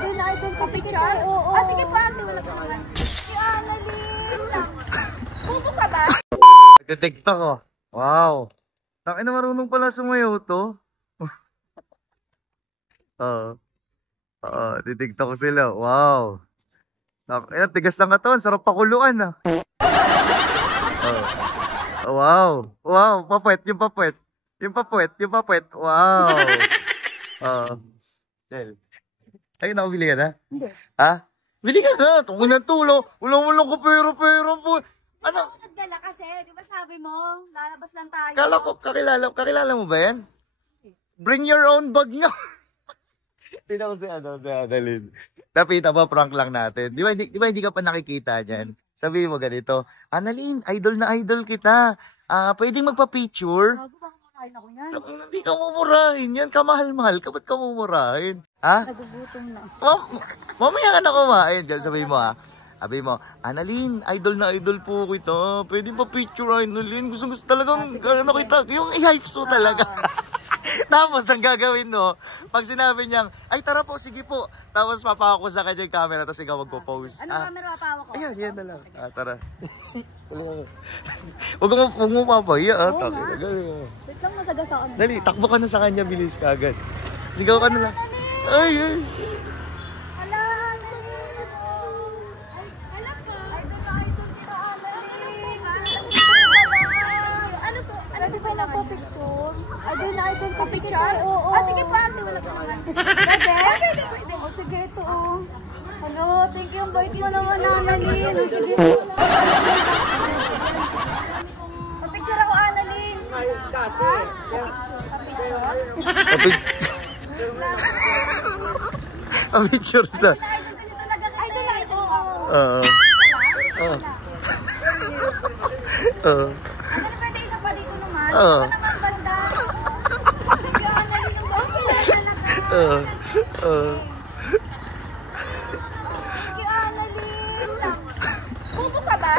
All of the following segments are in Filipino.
Idol na idol ko picture? Oo. Ah, sige pa, wala pa naman. Si Annalyn. Puto ka ba? Nagtitiktok ko. Wow. Takin na marunong pala sumayaw to. Titiktok ko sila. Wow. Takin, tigas ng katawan. Sarap pakuluan ah. Wow. Wow. Papwet. Yung papwet. Yung papwet. Yung papwet. Wow. Del. Ay, nakabili ka na? Hindi. Ha? Bili ka na. Tungo na tulo. Ulang ko pero po. Ano? Ako nagdala kasi. Di ba sabi mo? Lalabas lang tayo. Kala ko, kakilala mo ba yan? Bring your own bag nyo. Tina ko si Annalyn. Napita ba, prank lang natin. Di ba hindi ka pa nakikita dyan? Sabihin mo ganito, Annalyn, idol na idol kita. Pwedeng magpa-picture? Bago ba kumakain ako yan? Hindi ka mumurahin yan. Kamahal-mahal ka. Ba't ka mumurahin? Ha? Nagugutom na. Mamaya ka na kumain. Diyan, sabihin mo ha. Sabi mo, Annalyn, idol na idol po kita. Pwede pa picture, Annalyn. Gusto talagang, ano kita, yung i-hype so talaga. Tapos, ang gagawin mo, pag sinabi niyang, ay tara po, sige po. Tapos, papako ko sa kanya yung camera, tapos ikaw magpo-pose. Anong camera papawa ko? Ayan, yan na lang. Tara. Huwag mo papahiya. Oo nga. Wait lang, nasagasaan. Dali, takbo ka na sa kanya, bilis ka agad. Sigaw ka na lang. Ay. Idol na idol ko picture? Oo. Ah, sige pa, wala pa naman. Pwede? O, sige, ito o. Hello, thank you. Bait mo naman, Annalyn. Sige. Picture ako, Annalyn. Picture na. Idol na idol. Pwede isa pa dito naman. Bubo ka ba?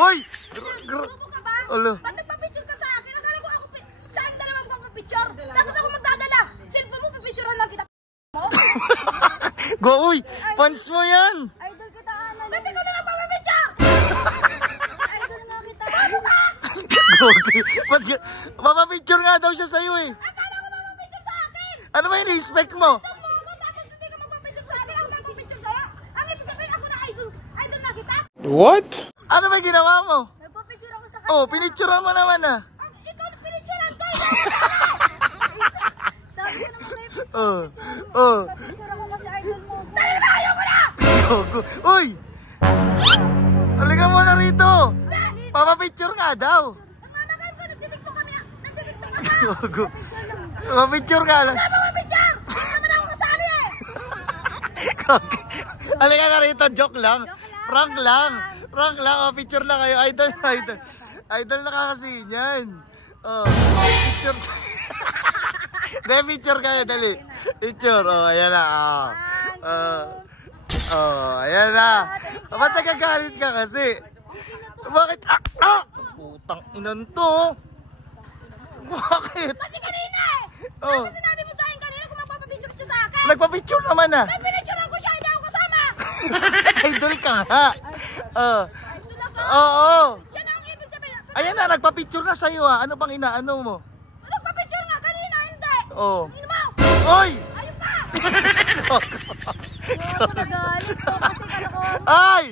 Hoy! Bubo ka ba? Alo. Ba't nagpapicture ka sa akin? Akala ko ako saan ka naman magpapicture? Tapos ako magdadala. Cellphone mo, pipicturean lang kita mo? Go, uy! Fans mo yan! Idol kita, Annalyn. Ba't ikaw na nagpapapicture? Idol nga kita. Bubo ka! Papapicture nga daw siya sa'yo eh. Akala ko mapapicture sa akin. Ano ba yung respect mo? Tapos hindi ka magpapicture sa akin. Ako magpapicture sa'yo. Ang ibig sabihin ako na idol. Idol na kita. What? Ano ba yung ginawa mo? Nagpapicture ako sa kanya. Oh, pinicturean mo naman ah. Ikaw na pinicturean ko. Sabi ko naman sa'yo. Picture ako kasi idol mo. Dahil ba ayoko na! Uy! Halika mo na rito! Papapicture nga daw! Nagmamagal ko, nagtitiktok kami. Nagtitiktok ka. Papapicture nga lang. Wala ba picture? Hindi naman ako masali eh. Halika na rito, joke lang. Prank lang. Picture na kayo. Idol na kasi yan. Picture. Picture kayo, dali. Picture. Ayan na. Ayan na. Ba't nagagalit ka kasi? Bakit? Putang inan to. Bakit? Kasi kanina eh. Kasi sinabi mo sa akin kanina kung magpapapicture siya sa akin. Nagpa-picture naman ah. May pinicture ko siya, hindi ako kasama. Idol ka nga. Idol ako. Oo. Siya na ang ibig sabihin. Ayan na, nagpa-picture na sa'yo ah. Ano pang inaano mo? Nagpapicture nga kanina, hindi. Oo. Tingin mo. Oy! Ayun pa. Ako nagalit ko kasi kalokohan. Ay!